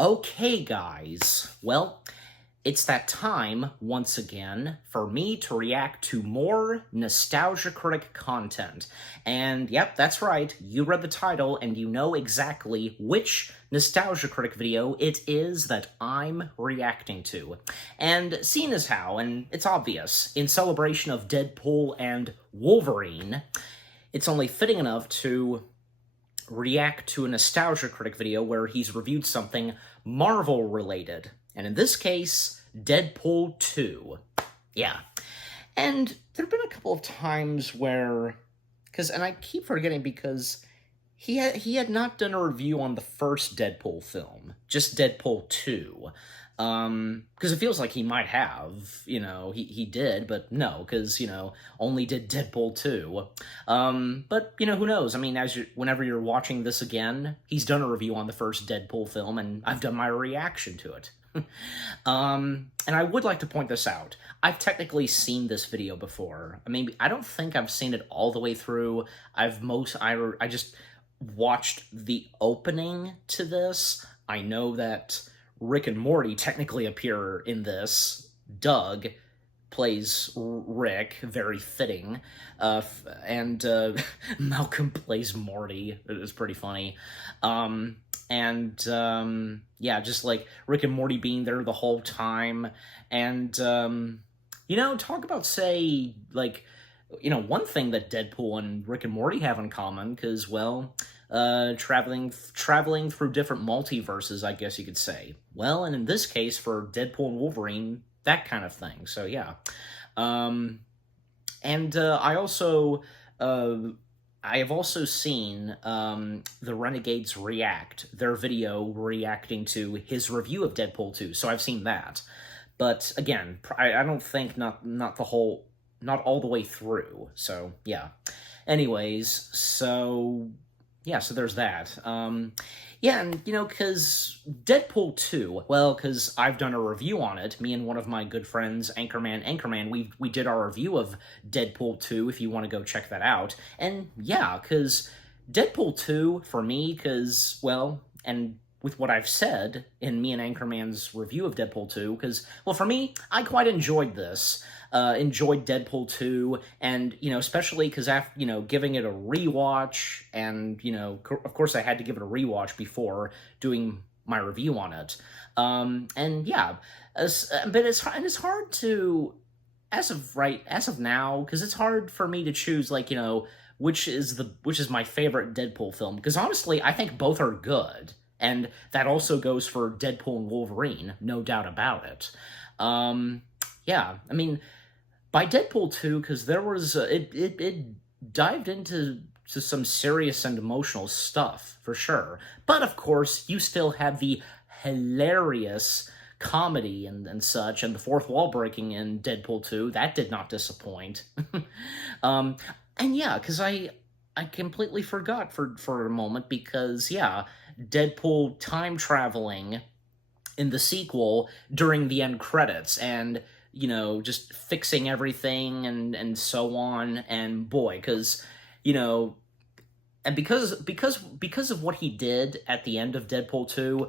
Okay, guys. Well, it's that time, once again, for me to react to more Nostalgia Critic content. And yep, that's right, you read the title and you know exactly which Nostalgia Critic video it is that I'm reacting to. And seeing as how, and it's obvious, in celebration of Deadpool and Wolverine, it's only fitting enough to react to a Nostalgia Critic video where he's reviewed something Marvel-related. And in this case, Deadpool 2. Yeah. And there have been a couple of times where... and I keep forgetting because he had not done a review on the first Deadpool film, just Deadpool 2. Because it feels like he might have, he did, but no, because, only did Deadpool 2. But, who knows? I mean, whenever you're watching this again, he's done a review on the first Deadpool film, and I've done my reaction to it. And I would like to point this out. I've technically seen this video before. I don't think I've seen it all the way through. I just watched the opening to this. I know that Rick and Morty technically appear in this. Doug plays Rick, very fitting, and Malcolm plays Morty. It was pretty funny. Yeah, just like Rick and Morty being there the whole time, and talk about, say, like, one thing that Deadpool and Rick and Morty have in common, because, well, traveling through different multiverses, I guess you could say. Well, and in this case, for Deadpool and Wolverine, that kind of thing. So, yeah. I have also seen the Renegades React, their video reacting to his review of Deadpool 2, so I've seen that. But, again, I don't think not all the way through, so, yeah. Anyways, so... yeah, so there's that. Yeah, and, because Deadpool 2, well, because I've done a review on it, me and one of my good friends, Anchorman, we did our review of Deadpool 2, if you want to go check that out. And, yeah, because Deadpool 2, for me, because, well, and with what I've said in me and Anchorman's review of Deadpool 2, because, well, for me, I quite enjoyed this. Enjoyed Deadpool 2, and, especially because after, giving it a rewatch, and, of course I had to give it a rewatch before doing my review on it. And, yeah, but it's hard to, as of now, because it's hard for me to choose, like, which is my favorite Deadpool film, because honestly, I think both are good. And that also goes for Deadpool and Wolverine, no doubt about it. Yeah, I mean, by Deadpool 2, because there was, it dived into some serious and emotional stuff, for sure. But, of course, you still have the hilarious comedy and such, and the fourth wall breaking in Deadpool 2. That did not disappoint. And, yeah, because I completely forgot for a moment, because, yeah, Deadpool time traveling in the sequel during the end credits, and, just fixing everything and so on, and boy, because, and because of what he did at the end of Deadpool 2,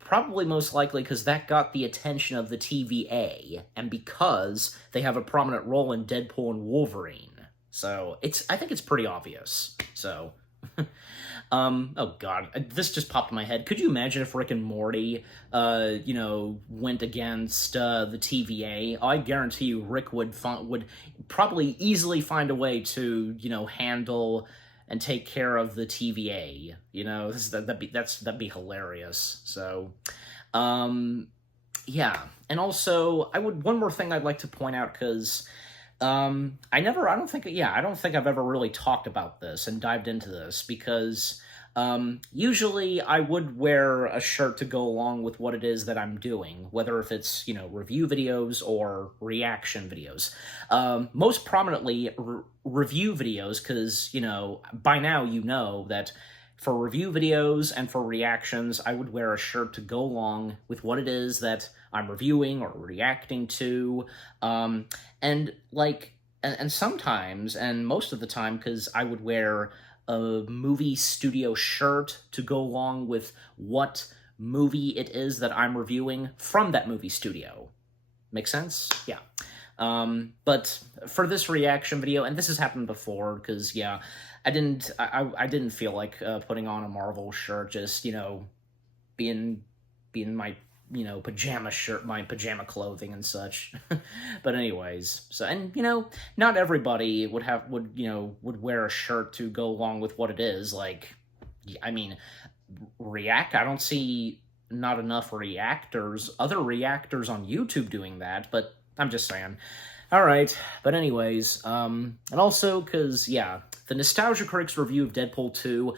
probably most likely because that got the attention of the TVA, and because they have a prominent role in Deadpool and Wolverine. So, I think it's pretty obvious, so... oh god, this just popped in my head. Could you imagine if Rick and Morty, went against, the TVA? I guarantee you Rick would probably easily find a way to, handle and take care of the TVA. That'd be hilarious. So, yeah. And also, one more thing I'd like to point out, because... I don't think I've ever really talked about this and dived into this, because, usually I would wear a shirt to go along with what it is that I'm doing, whether if it's, review videos or reaction videos. Most prominently, review videos, because, by now you know that for review videos and for reactions, I would wear a shirt to go along with what it is that I'm reviewing or reacting to, and sometimes, and most of the time, because I would wear a movie studio shirt to go along with what movie it is that I'm reviewing from that movie studio. Make sense? Yeah. But for this reaction video, and this has happened before, because, yeah, I didn't feel like putting on a Marvel shirt, just, you know, being my, you know, pajama shirt, my pajama clothing and such. But anyways, so, and, you know, not everybody would wear a shirt to go along with what it is. Like, I mean, I don't see not enough other reactors on YouTube doing that, but I'm just saying. All right, but anyways, and also because, yeah, the Nostalgia Critic's review of Deadpool 2,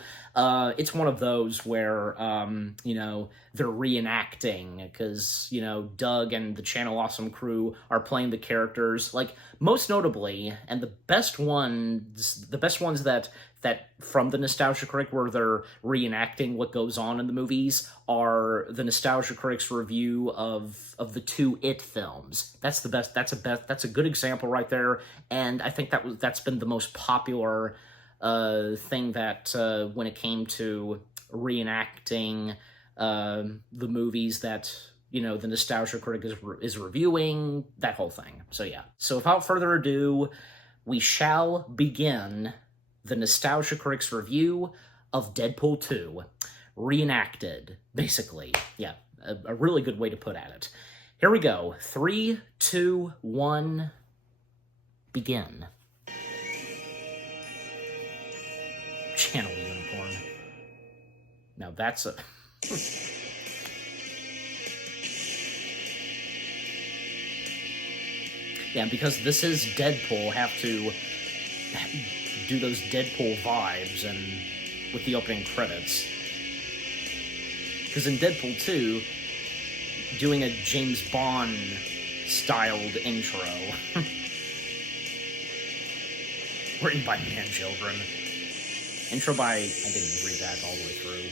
it's one of those where, you know, they're reenacting, because, you know, Doug and the Channel Awesome crew are playing the characters, like, most notably, and the best ones that from the Nostalgia Critic where they're reenacting what goes on in the movies are the Nostalgia Critic's review of the 2 It films. That's the best. That's a good example right there. And I think that's been the most popular thing that when it came to reenacting the movies that, you know, the Nostalgia Critic is reviewing, that whole thing. So yeah. So without further ado, we shall begin the Nostalgia Critic's review of Deadpool 2, reenacted, basically. Yeah, a really good way to put at it. Here we go. 3, 2, 1, begin. Channel unicorn. Now that's a... Yeah, because this is Deadpool, have to do those Deadpool vibes and with the opening credits. Because in Deadpool 2, doing a James Bond-styled intro. Written by Man Children. Intro by... I didn't read that all the way through.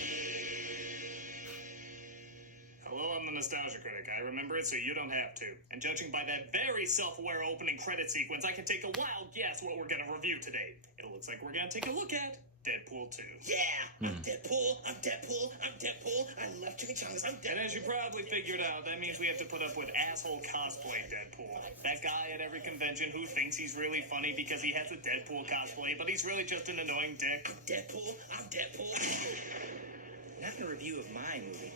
Hello, I'm the Nostalgia Critic. I remember it so you don't have to. And judging by that very self-aware opening credit sequence, I can take a wild guess what we're going to review today. It looks like we're going to take a look at Deadpool 2. Yeah! I'm Deadpool, I'm Deadpool, I'm Deadpool, I love chimichangas, I'm Deadpool. And as you probably figured out, that means we have to put up with asshole cosplay Deadpool. That guy at every convention who thinks he's really funny because he has a Deadpool cosplay, but he's really just an annoying dick. I'm Deadpool, I'm Deadpool. Not in a review of my movie.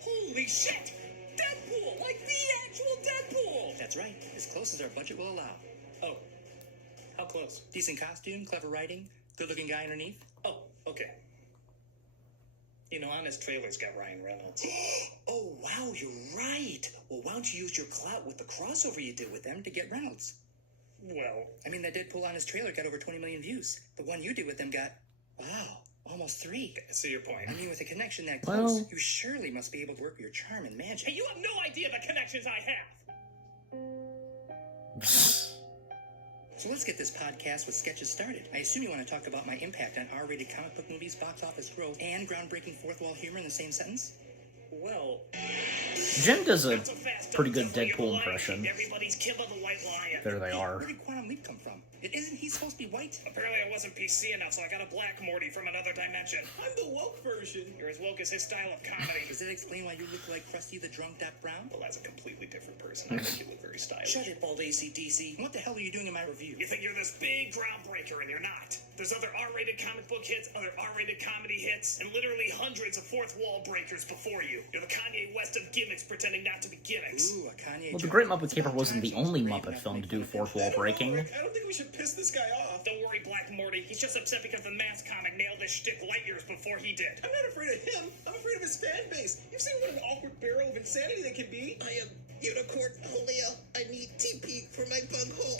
Holy shit! Deadpool! Like the actual Deadpool! That's right, as close as our budget will allow. Oh. How close? Decent costume, clever writing, good-looking guy underneath. Oh, okay. You know, Honest Trailer's got Ryan Reynolds. Oh, wow, you're right. Well, why don't you use your clout with the crossover you did with them to get Reynolds? Well... I mean, that Deadpool Honest Trailer got over 20 million views. The one you did with them got, wow, almost 3. I see your point. I mean, with a connection that close, you surely must be able to work your charm and magic. Hey, you have no idea the connections I have! So let's get this podcast with sketches started. I assume you want to talk about my impact on R-rated comic book movies, box office growth, and groundbreaking fourth wall humor in the same sentence? Well... Jim does a pretty good Deadpool impression. Everybody's Kimba the White Lion. There they are. Where did Quantum Leap come from? Isn't he supposed to be white? Apparently I wasn't PC enough, so I got a black Morty from another dimension. I'm the woke version. You're as woke as his style of comedy. Does that explain why you look like Krusty the Drunk Doc Brown? Well, as a completely different person, I think you look very stylish. Shut it, bald AC/DC. What the hell are you doing in my review? You think you're this big groundbreaker, and you're not. There's other R-rated comic book hits, other R-rated comedy hits, and literally hundreds of fourth wall breakers before you. You're the Kanye West of gimmicks pretending not to be gimmicks. Ooh, a Kanye. Well, The Great Muppet Caper wasn't the only Muppet film to do fourth wall breaking. I don't think we should piss this guy off. Don't worry, Black Morty. He's just upset because the Mask comic nailed this shtick light years before he did. I'm not afraid of him. I'm afraid of his fan base. You've seen what an awkward barrel of insanity they can be. I am Unicorn Julio. I need TP for my bug hole.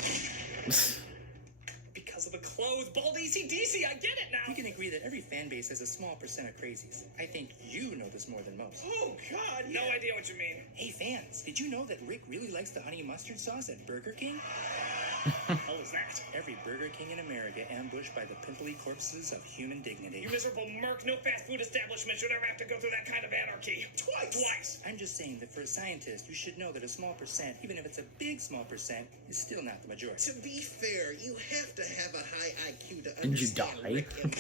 Because of the clothes. Bald AC/DC, I get it now. We can agree that every fan base has a small percent of crazies. I think you know this more than most. Oh, God, No idea what you mean. Hey, fans, did you know that Rick really likes the honey mustard sauce at Burger King? How was that? Every Burger King in America ambushed by the pimply corpses of human dignity. You miserable merc. No fast food establishment should ever have to go through that kind of anarchy. Twice. I'm just saying that for a scientist, you should know that a small percent, even if it's a big small percent, is still not the majority. To be fair, you have to have a high IQ to Didn't you understand die? Rick and...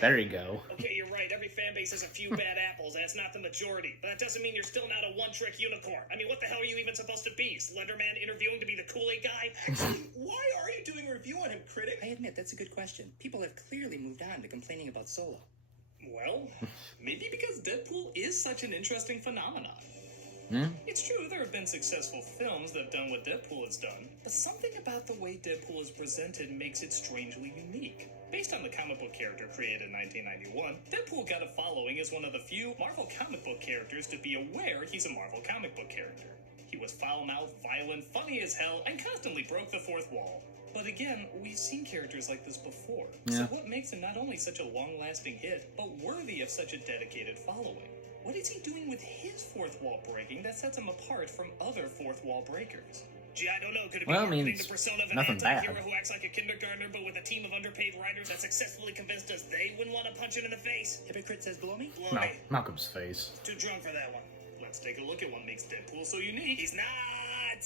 There you go. Okay, you're right. Every fan base has a few bad apples, and it's not the majority. But that doesn't mean you're still not a one-trick unicorn. I mean, what the hell are you even supposed to be? Slenderman interviewing to be the Kool-Aid guy? Actually, why are you doing a review on him, Critic? I admit, that's a good question. People have clearly moved on to complaining about Solo. Well, maybe because Deadpool is such an interesting phenomenon. It's true, there have been successful films that have done what Deadpool has done, but something about the way Deadpool is presented makes it strangely unique. Based on the comic book character created in 1991, Deadpool got a following as one of the few Marvel comic book characters to be aware he's a Marvel comic book character. He was foul-mouthed, violent, funny as hell, and constantly broke the fourth wall. But again, we've seen characters like this before. So what makes him not only such a long-lasting hit, but worthy of such a dedicated following? What is he doing with his fourth wall breaking that sets him apart from other fourth wall breakers? Gee, I don't know. Could it be marketing the persona of an anti-hero who acts like a kindergartner, but with a team of underpaid writers that successfully convinced us they wouldn't want to punch him in the face? Hypocrite says below me? Blow me. Malcolm's face. Too drunk for that one. Let's take a look at what makes Deadpool so unique. He's not!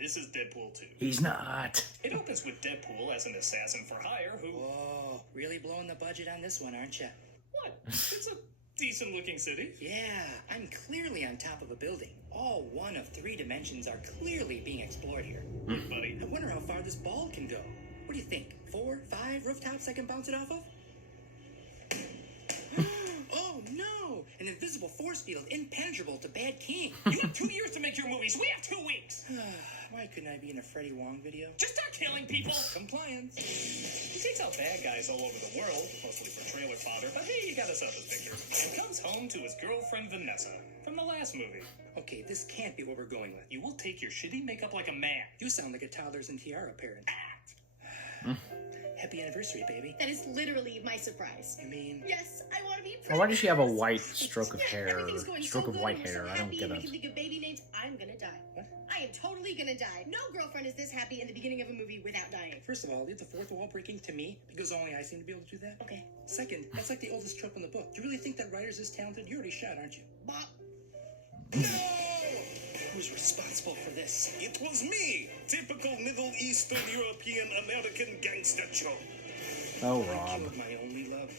This is Deadpool 2. He's not. It opens with Deadpool as an assassin for hire who... Whoa, really blowing the budget on this one, aren't you? What? It's a decent-looking city. Yeah, I'm clearly on top of a building. All one of 3 dimensions are clearly being explored here. Good, buddy. I wonder how far this ball can go. What do you think? 4, 5 rooftops I can bounce it off of? Oh no! An invisible force field impenetrable to Bad King. You have 2 years to make your movies. We have 2 weeks. Why couldn't I be in a Freddie Wong video? Just start killing people. Compliance. He takes out bad guys all over the world, mostly for trailer fodder, but hey, you got us out this picture. And comes home to his girlfriend Vanessa from the last movie. Okay, this can't be what we're going with. You will take your shitty makeup like a man. You sound like a toddlers and tiara parent. Happy anniversary, baby. That is literally my surprise. You mean? Yes, I want to be. Well, why does she have a white stroke of hair? Everything's going Stroke so of good, white we're hair. so I don't happy, get we it. can think of baby names. I'm gonna die. What? I am totally gonna die. No girlfriend is this happy in the beginning of a movie without dying. First of all, leave the fourth wall breaking to me, because only I seem to be able to do that. Okay. Second, that's like the oldest trope in the book. Do you really think that writer's this talented? You already shot, aren't you? Bop. No! Who's responsible for this? It was me, typical Middle Eastern European American gangster joke. Oh, I Rob. killed my only love.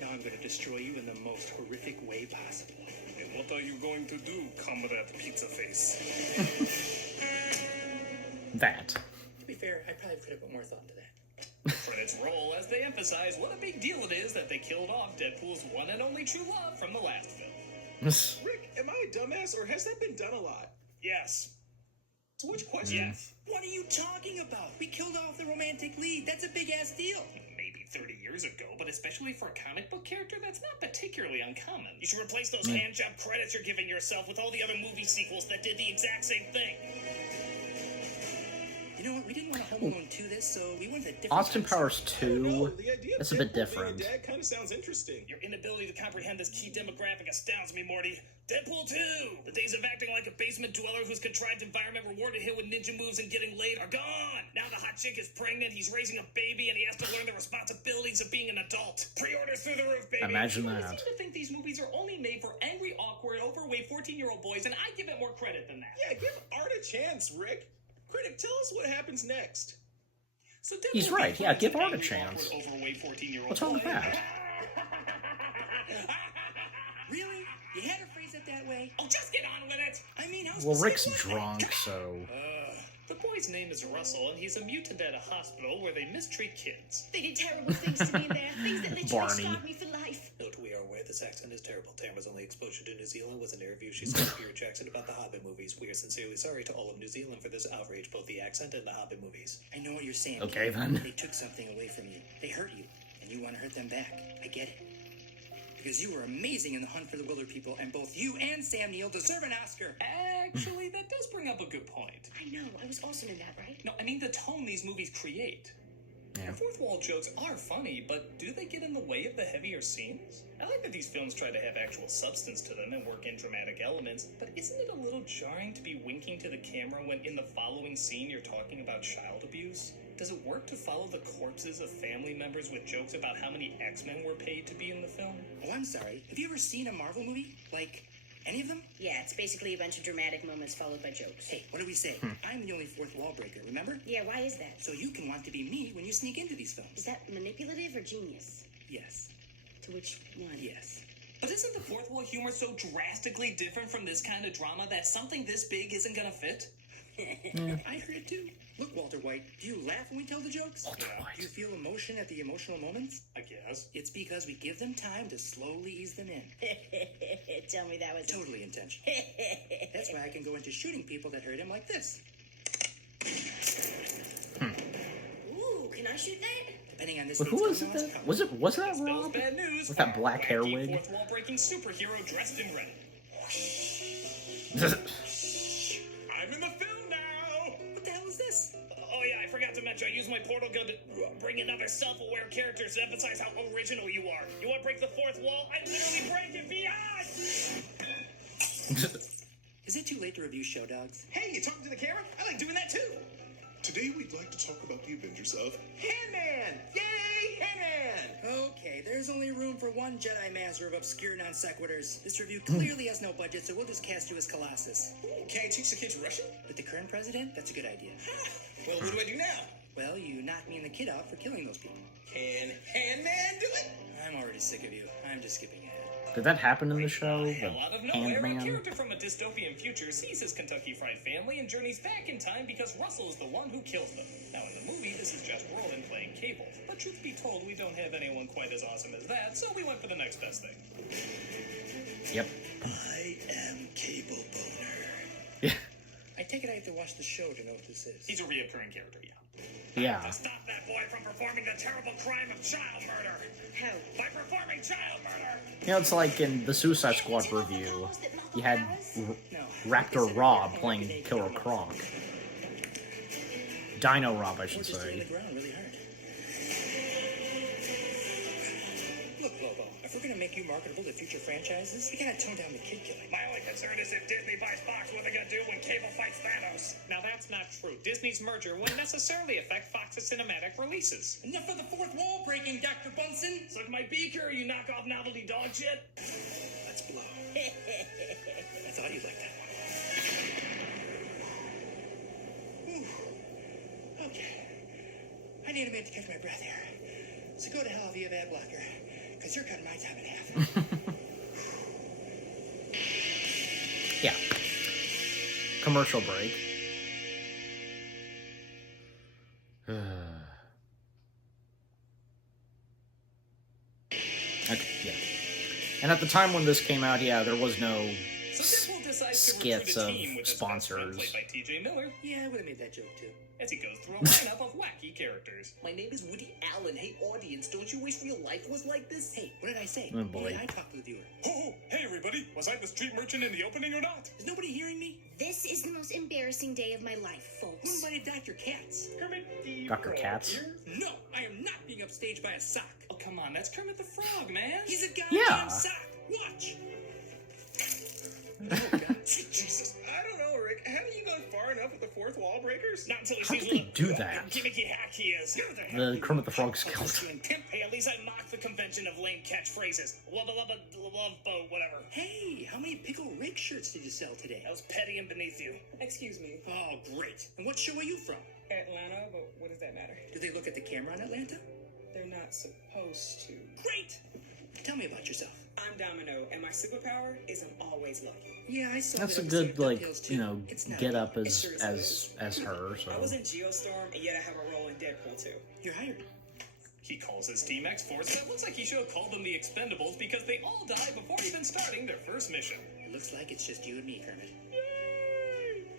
Now I'm going to destroy you in the most horrific way possible. And what are you going to do, Comrade Pizza Face? That. To be fair, I probably could have put more thought into that. Credits roll as they emphasize what a big deal it is that they killed off Deadpool's one and only true love from the last film. Rick, am I a dumbass, or has that been done a lot? Yes. So which question? Yes. What are you talking about? We killed off the romantic lead. That's a big-ass deal. Maybe 30 years ago, but especially for a comic book character, that's not particularly uncommon. You should replace those hand-job credits you're giving yourself with all the other movie sequels that did the exact same thing. You know what? We didn't want to Home Alone 2 this, so we went a different Austin concept. Powers I don't know, 2. the idea of That's a bit Deadpool being different. Dad kind of sounds interesting. Your inability to comprehend this key demographic astounds me, Morty. Deadpool 2! The days of acting like a basement dweller whose contrived environment rewarded him with ninja moves and getting laid are gone! Now the hot chick is pregnant, he's raising a baby, and he has to learn the responsibilities of being an adult. Pre-orders through the roof, baby! Imagine I that. seem to think these movies are only made for angry, awkward, overweight 14-year-old boys, and I give it more credit than that. Yeah, give art a chance, Rick. Critic, tell us what happens next. So Deadpool He's right, yeah, give art a angry, chance. awkward, overweight 14-year-old What's wrong with boy. that? Really? You had to phrase it that way? Oh, just get on with it! I mean, how Well, specific Rick's was it? drunk, so... The boy's name is Russell, and he's a mutant at a hospital where they mistreat kids. They did terrible things to me in there. Things that literally Barney. scarred me for life. Note, we are aware this accent is terrible. Tamara's only exposure to New Zealand was an interview she saw with Peter Jackson about the Hobbit movies. We are sincerely sorry to all of New Zealand for this outrage, both the accent and the Hobbit movies. I know what you're saying. Okay, kid. then. They took something away from you. They hurt you, and you want to hurt them back. I get it. Because you were amazing in The Hunt for the Wilder People, and both you and Sam Neill deserve an Oscar. Actually, that does bring up a good point. I know. I was awesome in that, right? No, I mean the tone these movies create. Yeah. The fourth wall jokes are funny, but do they get in the way of the heavier scenes? I like that these films try to have actual substance to them and work in dramatic elements, but isn't it a little jarring to be winking to the camera when in the following scene you're talking about child abuse? Does it work to follow the corpses of family members with jokes about how many X-Men were paid to be in the film? Oh, I'm sorry. Have you ever seen a Marvel movie? Like, any of them? Yeah, it's basically a bunch of dramatic moments followed by jokes. Hey, what do we say? I'm the only fourth wall breaker, remember? Yeah, why is that? So you can want to be me when you sneak into these Is films. that manipulative or genius? Yes. To which one? Yes. But isn't the fourth wall humor so drastically different from this kind of drama that something this big isn't gonna fit? I heard it too. Look, Walter White, do you laugh when we tell the jokes? Walter Yeah. White. Do you feel emotion at the emotional moments? I guess. It's because we give them time to slowly ease them in. Tell me that was Totally intentional. That's why I can go into shooting people that hurt him like this. Ooh, can I shoot that? Depending on this Who state's was it? criminal That was it? Was that Spells Rob? bad news. With that for black our hair wacky wig? Fourth wall breaking superhero dressed in red. I'm in the film now. What the hell is this? Oh yeah, I forgot to mention I used my portal gun to bring in other self-aware characters to emphasize how original you are. You want to break the fourth wall? I literally break it beyond. Is it too late to review Show Dogs? Hey, you talking to the camera? I like doing that too. Today we'd like to talk about the Avengers of Handman! Yay, Handman! Okay, there's only room for one Jedi Master of obscure non sequiturs. This review clearly has no budget, so we'll just cast you as Colossus. Ooh, can I teach the kids Russian? With the current president, that's a good idea. Well, what do I do now? Well, you knock me and the kid out for killing those people. Can Handman do it? I'm already sick of you. I'm just skipping ahead. Did that happen in the show? The Hell out of nowhere, a Handman? character from a dystopian future sees his Kentucky Fried family and journeys back in time because Russell is the one who kills them. Now, in the movie, this is just Roland playing Cable. But truth be told, we don't have anyone quite as awesome as that, so we went for the next best thing. Yep. I am Cable Boner. Yeah. I take it I have to watch the show to know what this is. He's a reoccurring character, yeah. Yeah. To stop that boy from performing the terrible crime of child murder. How? By performing child murder. You know, it's like in the Suicide Squad review, you had No. Raptor Rob playing Killer Croc. Dino Rob, I should We're just hitting say. the ground really hard. Look, Lobo, if we're gonna make you marketable to future franchises, we gotta tone down the kid killing. My only concern is if Disney buys Fox, what are they gonna do when Cable fights Thanos? Now that's not true. Disney's merger wouldn't necessarily affect Fox's cinematic releases. Enough of the fourth wall breaking, Dr. Bunsen! Suck my beaker, you knockoff novelty dog shit. Let's blow. I thought you'd like that one. Whew. Okay. I need a minute to catch my breath here. So go to hell via that blocker, because you're cutting my time in half. Yeah. Commercial break. Okay, yeah. And at the time when this came out, yeah, there was no So Deadpool decides to skits recruit a of team with his best friend, sponsors. played by T.J. Miller, Yeah, I would have made that joke too. as he goes through a lineup of wacky characters. My name is Woody Allen. Hey, audience, don't you wish real life was like this? Hey, what did I say? Oh, boy. Yeah, I talked to the viewer. Oh, hey everybody, was I the street merchant in the opening or not? Is nobody hearing me? This is the most embarrassing day of my life, Who folks. invited Dr. Katz? Kermit the Dr. Frog Katz? here? No, I am not being upstaged by a sock. Oh, come on, that's Kermit the Frog, man. He's a goddamn Yeah. sock. Watch. Jesus, I don't know, Rick. Haven't you gone far enough with the fourth wall breakers? Not until he How sees did they what a do that? gimmicky hack he is. The Kermit the Frog skills. Hey, at least I mocked the convention of lame catchphrases. Lubba lubba love boat, whatever. Hey, how many pickle Rick shirts did you sell today? That was petty and beneath you. Excuse me, Oh, great. And what show are you from? Atlanta, but what does that matter? Do they look at the camera in Atlanta? They're not supposed to. Great. Tell me about yourself. I'm Domino, and my superpower is I'm always lucky. Yeah, I saw That's a that good, episode of like, DuckTales too. you know, It's not get me. up It as sure as her, I was so. in Geostorm, and yet I have a role in Deadpool too. You're hired. He calls his team X-Force, and it looks like he should have called them the Expendables because they all died before even starting their first mission. It looks like it's just you and me, Kermit.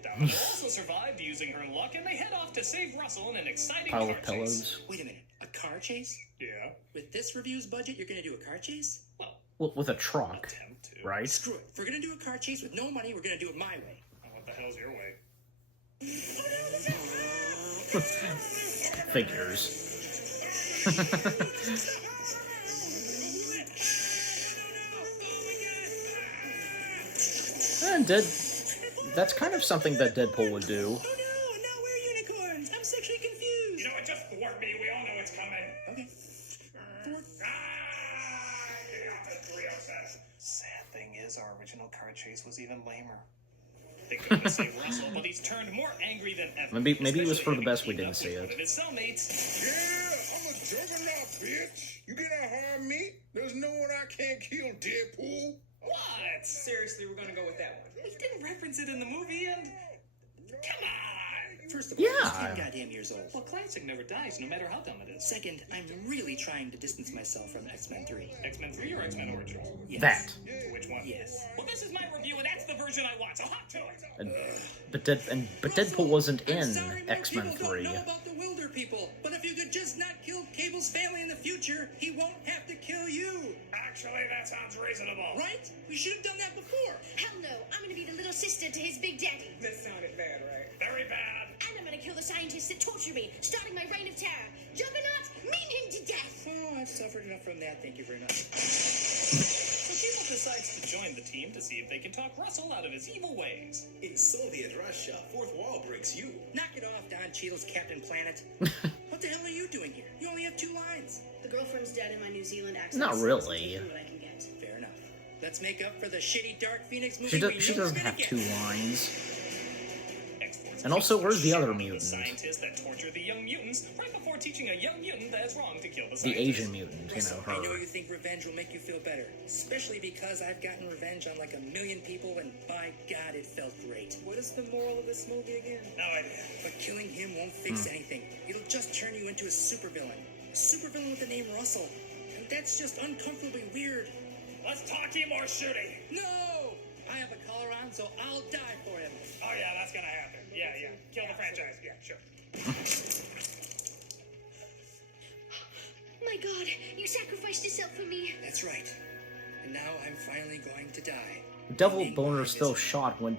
Domino also survived using her luck, and they head off to save Russell in an exciting Pile car of chase. pillows. Wait a minute. A car chase? Yeah, With this review's budget, you're gonna do a car chase? well, Well, with a truck, attempt to. right? Screw it. If we're gonna do a car chase with no money, we're gonna do it my way. What the hell's your way? Figures. And that's kind of something that Deadpool would do. Oh no, now we're unicorns. I'm sexually confused. You know what? Just thwart me. We all know it's coming. Okay. Sad thing is, our original car chase was even lamer. They couldn't save Russell, but he's turned more angry than ever. Maybe it was for the especially best we having didn't see teamed up it. with one of his cellmates. Yeah, I'm a juggernaut, bitch. You gonna harm me? There's no one I can't kill, Deadpool. What? Seriously, we're gonna go with that one. We didn't reference it in the movie, and come on. First of all, Yeah. he's 10 goddamn years old. Well, classic never dies, no matter how dumb it is. Second, I'm really trying to distance myself from X-Men 3. X-Men 3 or X-Men Origins? Yes. That. Which one? Yes. Well, this is my review, and that's the version I want, so hop to it. But Deadpool wasn't I'm in sorry more X-Men people 3. don't know about the Wilder people, but if you could just not kill Cable's family in the future, he won't have to kill you. Actually, that sounds reasonable. Right? We should have done that before. Hell no, I'm gonna be the little sister to his big daddy. That sounded bad, right? Very bad. And I'm gonna kill the scientists that torture me, starting my reign of terror. Juggernaut, mean him to death! Oh, I've suffered enough from that, thank you very much. So Cable decides to join the team to see if they can talk Russell out of his evil ways. In Soviet Russia, fourth wall breaks you. Knock it off, Don Cheadle's Captain Planet. What the hell are you doing here? You only have 2 lines. The girlfriend's dead in my New Zealand accent. Not so really. I'm taking what I can get. Fair enough. Let's make up for the shitty Dark Phoenix movie She we she know we're doesn't gonna have get. 2 lines. X-Force And also, where's the other shot mutant? The scientists that torture the young mutants right before teaching a young mutant that it's wrong to kill the The scientists. Asian mutant, you Russell, know, I know her. you think revenge will make you feel better, especially because I've gotten revenge on like 1,000,000 people, and by God, it felt great. What is the moral of this movie again? No idea. But killing him won't fix anything. It'll just turn you into a supervillain. A supervillain with the name Russell. And that's just uncomfortably weird. Let's talk him or shooting. No! I have a collar on, so I'll die for him. Oh yeah, that's gonna happen. Yeah. Kill the franchise. Yeah, sure. My God, you sacrificed yourself for me. That's right. And now I'm finally going to die. Devil Ending Boner my still visit. shot when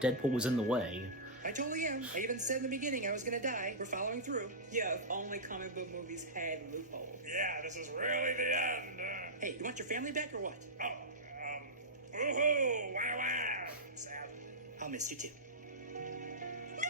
Deadpool was in the way. I totally am. I even said in the beginning I was gonna die. We're following through. Yeah, if only comic book movies had loopholes. Yeah, this is really the end. Hey, you want your family back or what? Boo-hoo, wow, wow. Sad. I'll miss you too. No!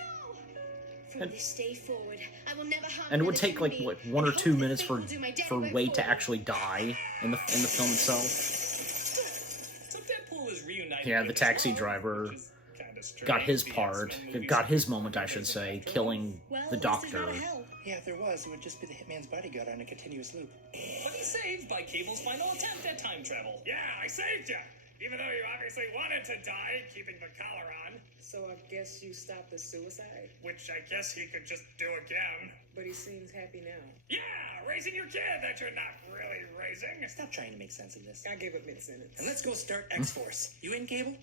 From this day forward, I will never harm And it would another take human like being, what 1 or and 2 hope that minutes fate for will do my daddy for right Wade to for me. actually die in the film itself. So Deadpool is reunited. Yeah, with the his taxi mom, driver which is kinda strange. got his The part, X-Men movies got his are moment, I should say, killing Well, the at least there's doctor. not a hell. Yeah, if there was, it would just be the Hitman's bodyguard on a continuous loop. But he's saved by Cable's final attempt at time travel. Yeah, I saved you! Even though you obviously wanted to die, keeping the collar on. So I guess you stopped the suicide? Which I guess he could just do again. But he seems happy now. Yeah, raising your kid that you're not really raising. Stop trying to make sense of this. I gave up mid-sentence. And let's go start X-Force. You in, Cable?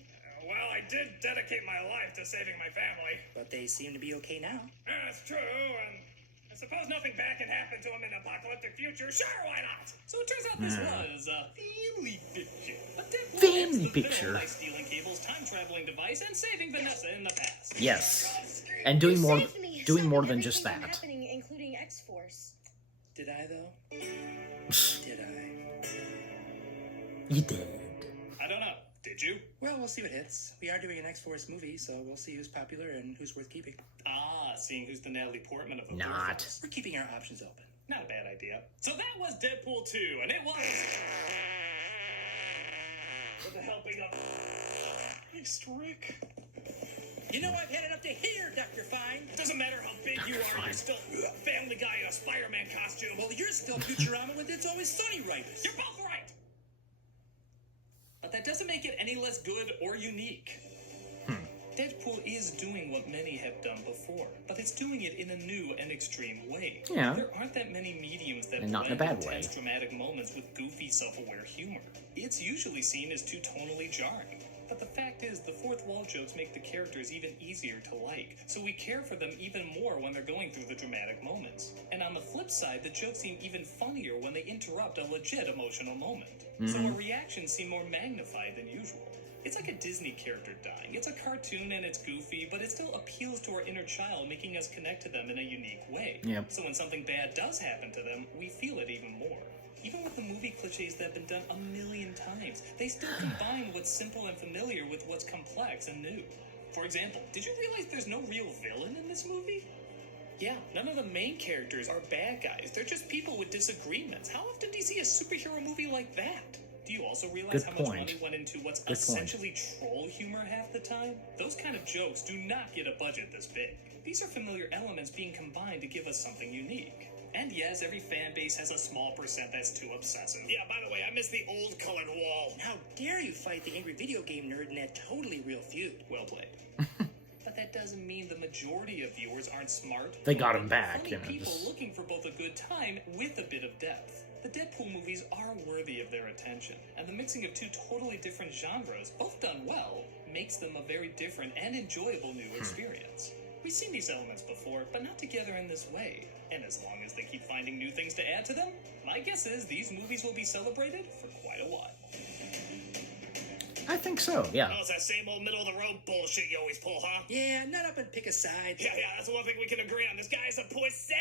Well, I did dedicate my life to saving my family. But they seem to be okay now. That's true, and I suppose nothing bad can happen to him in an apocalyptic future. Sure, why not? So it turns out this was a family picture. A Deadpool Family ends the film picture. by stealing Cable's time-traveling device and saving Vanessa in the past. Yes, and doing more Saved me. doing Stopped more than just everything from that. happening, including X-Force. Did I, though? Did I? You did. I don't know. Did you? Well, we'll see what hits. We are doing an X-Force movie, so we'll see who's popular and who's worth keeping. Ah, seeing who's the Natalie Portman of the Not. Warfels. We're keeping our options open. Not a bad idea. So that was Deadpool 2, and it was... with the helping of... Christ, Rick. You know I've had it up to here, Dr. Fine. It doesn't matter how big you are, you're still Family Guy in a Spider-Man costume. Well, you're still Futurama with It's Always Sunny writers. You're both right! But that doesn't make it any less good or unique. Deadpool is doing what many have done before, but it's doing it in a new and extreme way. Yeah. There aren't that many mediums that And not in a blend bad way. intense dramatic moments with goofy, self-aware humor. It's usually seen as too tonally jarring. But the fact is, the fourth wall jokes make the characters even easier to like, so we care for them even more when they're going through the dramatic moments. And on the flip side, the jokes seem even funnier when they interrupt a legit emotional moment. So our reactions seem more magnified than usual. It's like a Disney character dying. It's a cartoon and it's goofy, but it still appeals to our inner child, making us connect to them in a unique way. Yep. So when something bad does happen to them, we feel it even more. Even with the movie cliches that have been done 1,000,000 times, they still combine what's simple and familiar with what's complex and new. For example, did you realize there's no real villain in this movie? Yeah, none of the main characters are bad guys. They're just people with disagreements. How often do you see a superhero movie like that? Do Do you also realize Good how much point. money went into what's Good point. essentially troll humor half the time? Those kind of jokes do not get a budget this big. These are familiar elements being combined to give us something unique. And yes, every fan base has a small percent that's too obsessive. Yeah, by the way, I miss the old colored wall. How dare you fight the angry video game nerd in that totally real feud? Well played. But that doesn't mean the majority of viewers aren't smart. They got him back, Funny you know, people just- looking for both a good time with a bit of depth. The Deadpool movies are worthy of their attention, and the mixing of two totally different genres, both done well, makes them a very different and enjoyable new experience. We've seen these elements before, but not together in this way. And as long as they keep finding new things to add to them, my guess is these movies will be celebrated for quite a while. I think so, yeah. Oh, it's that same old middle-of-the-road bullshit you always pull, huh? Yeah, nut up and pick a side. Yeah, that's the one thing we can agree on. This guy's a pussy!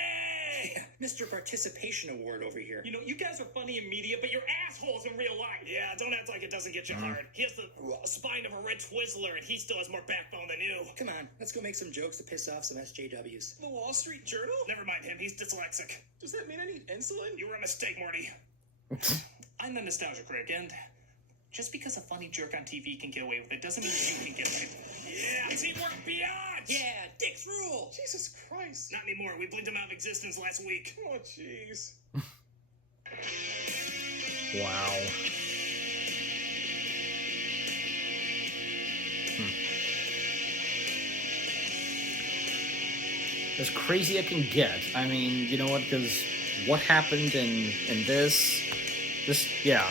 Mr. Participation Award over here. You know, you guys are funny in media, but you're assholes in real life. Yeah, don't act like it doesn't get you hard. He has the spine of a red Twizzler, and he still has more backbone than you. Come on, let's go make some jokes to piss off some SJWs. The Wall Street Journal? Never mind him, he's dyslexic. Does that mean I need insulin? You were a mistake, Morty. I'm the Nostalgia Critic, and just because a funny jerk on TV can get away with it doesn't mean you can get away with it. Yeah, teamwork beyond! Yeah, dicks rule! Jesus Christ. Not anymore, we blinked him out of existence last week. Oh, jeez. Wow. As crazy it can get. I mean, you know what? Because what happened in this, yeah.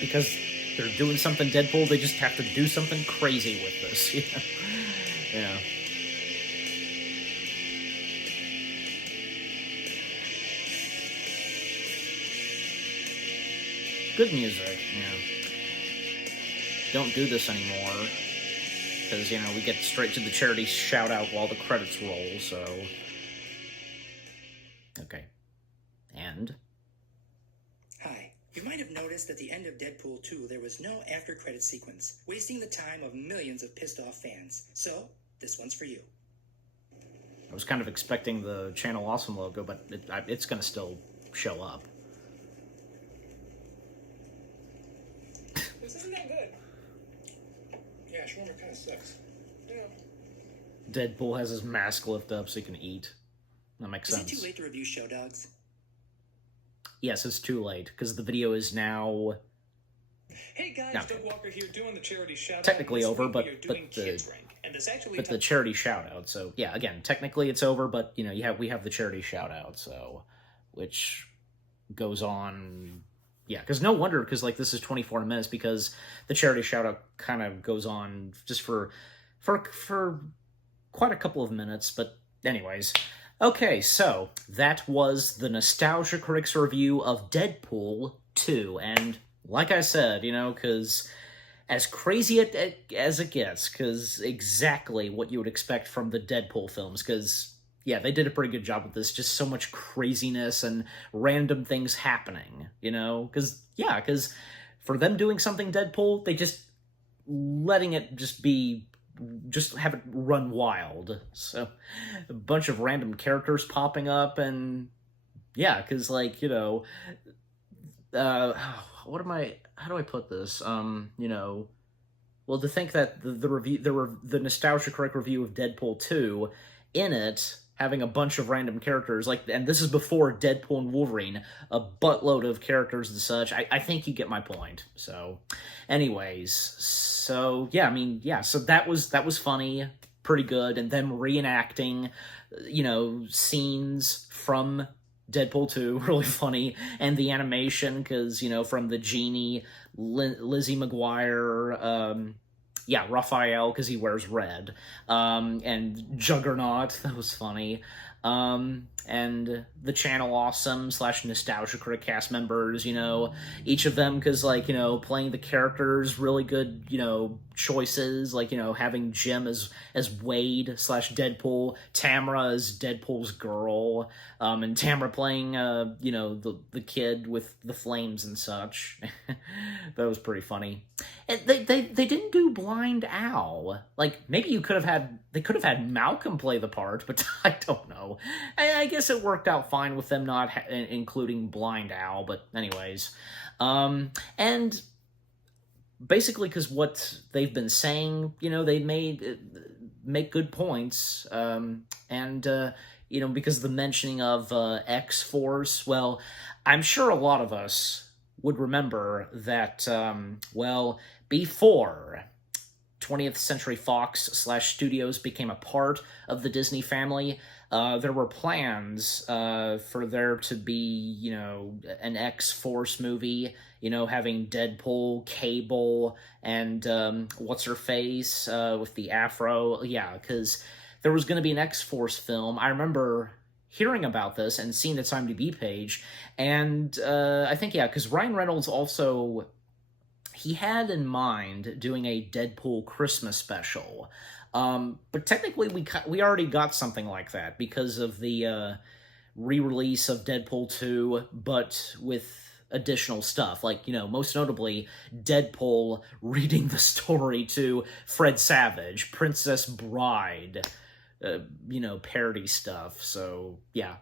Because they're doing something Deadpool, they just have to do something crazy with this. You know? Yeah. Good music, yeah. Don't do this anymore. Because, you know, we get straight to the charity shout-out while the credits roll, so... Okay. And? Hi. You might have noticed at the end of Deadpool 2 there was no after-credit sequence, wasting the time of millions of pissed-off fans. So, this one's for you. I was kind of expecting the Channel Awesome logo, but it's gonna still show up. This isn't that good. Yeah, shawarma kind of sucks. Yeah. Deadpool has his mask lift up so he can eat. That makes Is sense. it too late to review Show Dogs? Yes, it's too late, because the video is now... Hey guys, No. Doug Walker here doing the charity shout-out. Technically This over, week but- we are doing but the- Kids Rank, and this actually But the charity shout-out, so... Yeah, again, technically it's over, but, you know, we have the charity shout-out, so... Which goes on... Yeah, because no wonder, because, like, this is 24 minutes, because the charity shout-out kind of goes on just for quite a couple of minutes, but anyways... Okay, so that was the Nostalgia Critics review of Deadpool 2, and like I said, you know, because as crazy as it gets, because exactly what you would expect from the Deadpool films, because, yeah, they did a pretty good job with this, just so much craziness and random things happening, you know, because for them doing something Deadpool, they just letting it just have it run wild. So, a bunch of random characters popping up, and yeah, because, like, you know, how do I put this? You know, well, to think that the Nostalgia Correct review of Deadpool 2, in it, having a bunch of random characters, like, and this is before Deadpool and Wolverine, a buttload of characters and such, I think you get my point. So, anyways, so, yeah, I mean, yeah, so that was funny, pretty good, and them reenacting, you know, scenes from Deadpool 2, really funny, and the animation, because, you know, from the Genie, Lizzie McGuire, yeah, Raphael, because he wears red, and Juggernaut, that was funny, and the Channel Awesome / Nostalgia Critic cast members, you know, each of them, because, like, you know, playing the characters, really good, you know, choices, like, you know, having Jim as Wade / Deadpool, Tamara as Deadpool's girl, and Tamara playing, you know, the kid with the flames and such. That was pretty funny. And they didn't do Blind Al. Like, maybe they could have had Malcolm play the part, but I don't know. know. I guess it worked out fine with them not including Blind Owl, but anyways. And basically because what they've been saying, they make good points, because of the mentioning of X-Force, well, I'm sure a lot of us would remember that, before 20th Century Fox / Studios became a part of the Disney family, there were plans for there to be, an X-Force movie, having Deadpool, Cable, and what's-her-face with the afro. Yeah, because there was going to be an X-Force film. I remember hearing about this and seeing its IMDb page, and I think, because Ryan Reynolds also, he had in mind doing a Deadpool Christmas special, but technically we already got something like that because of the re-release of Deadpool 2, but with additional stuff, like, most notably, Deadpool reading the story to Fred Savage, Princess Bride, parody stuff, so, yeah.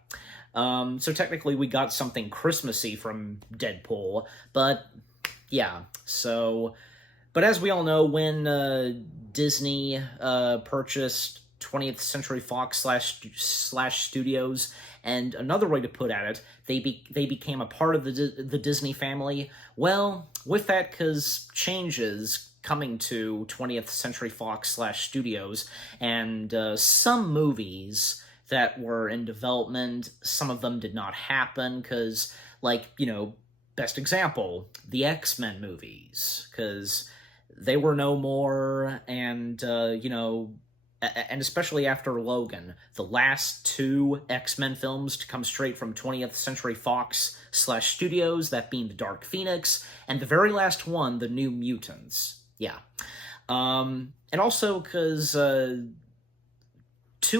So technically we got something Christmassy from Deadpool, but, yeah, so... But as we all know, when Disney purchased 20th Century Fox / Studios, and another way to put at it, they became a part of the Disney family. Well, with that, because changes coming to 20th Century Fox / Studios, and some movies that were in development, some of them did not happen, because, best example, the X-Men movies, because they were no more, and, and especially after Logan, the last 2 X-Men films to come straight from 20th Century Fox / Studios, that being The Dark Phoenix, and the very last one, The New Mutants. Yeah. And also because 2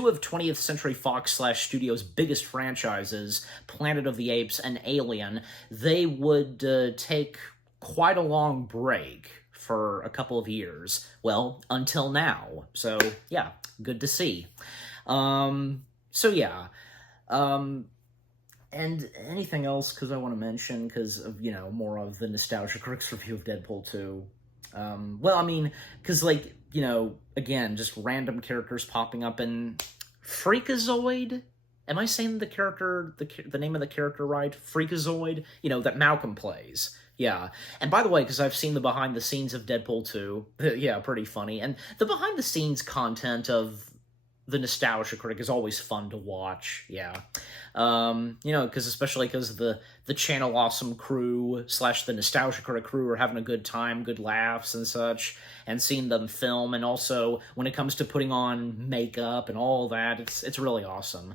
of 20th Century Fox / Studios' biggest franchises, Planet of the Apes and Alien, they would take quite a long break for a couple of years. Well, until now. So, yeah, good to see. And anything else, because I want to mention, because of, more of the Nostalgia Critics review of Deadpool 2. Because, again, just random characters popping up in Freakazoid? Am I saying the name of the character right? Freakazoid? That Malcolm plays. Yeah. And by the way, because I've seen the behind-the-scenes of Deadpool 2, yeah, pretty funny. And the behind-the-scenes content of the Nostalgia Critic is always fun to watch, yeah. Especially because the Channel Awesome crew / the Nostalgia Critic crew are having a good time, good laughs and such, and seeing them film, and also when it comes to putting on makeup and all that, it's really awesome.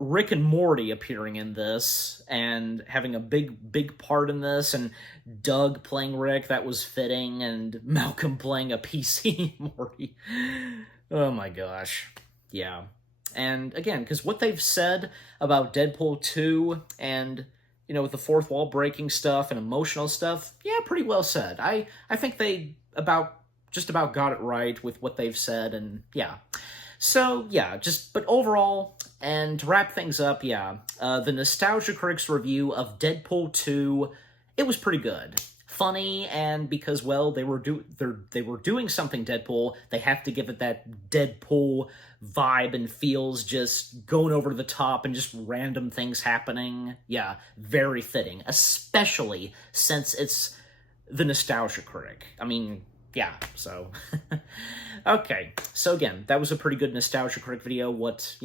Rick and Morty appearing in this, and having a big part in this, and Doug playing Rick, that was fitting, and Malcolm playing a PC Morty. Oh my gosh. Yeah. And again, because what they've said about Deadpool 2, and, with the fourth wall breaking stuff and emotional stuff, yeah, pretty well said. I think they just about got it right with what they've said, and yeah. So, yeah, but overall, and to wrap things up, yeah, the Nostalgia Critics review of Deadpool 2, it was pretty good. Funny, and because, well, they were doing something Deadpool, they have to give it that Deadpool vibe and feels, just going over the top and just random things happening. Yeah, very fitting, especially since it's the Nostalgia Critic. Yeah, so... Okay, so again, that was a pretty good Nostalgia Critic video, what,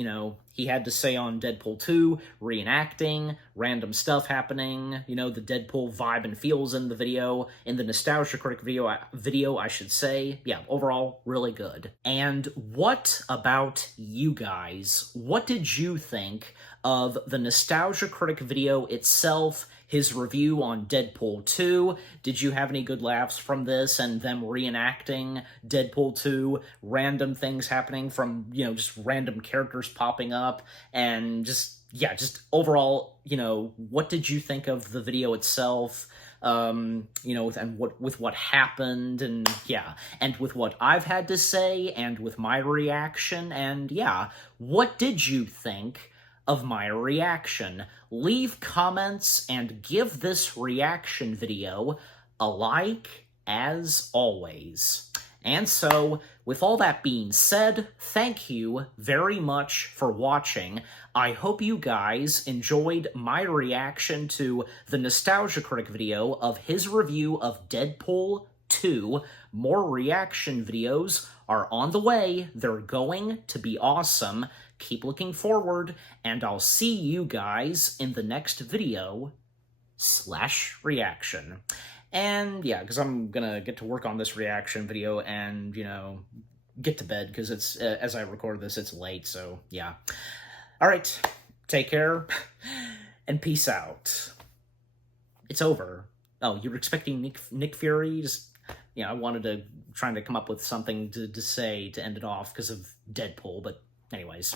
he had to say on Deadpool 2, reenacting, random stuff happening, the Deadpool vibe and feels in the video, in the Nostalgia Critic video, I should say. Yeah, overall, really good. And what about you guys? What did you think of the Nostalgia Critic video itself, his review on Deadpool 2? Did you have any good laughs from this and them reenacting Deadpool 2? Random things happening from, just random characters popping up, and just overall, what did you think of the video itself? and with what happened, and yeah, and with what I've had to say, and with my reaction, and yeah, what did you think of my reaction? Leave comments and give this reaction video a like, as always. And so, with all that being said, thank you very much for watching. I hope you guys enjoyed my reaction to the Nostalgia Critic video of his review of Deadpool 2. More reaction videos are on the way. They're going to be awesome. Keep looking forward, and I'll see you guys in the next video / reaction. And yeah, because I'm gonna get to work on this reaction video and, get to bed, because it's, as I record this, it's late, so yeah. Alright, take care, and peace out. It's over. Oh, you were expecting Nick Fury? Just, I wanted trying to come up with something to say to end it off because of Deadpool, but anyways.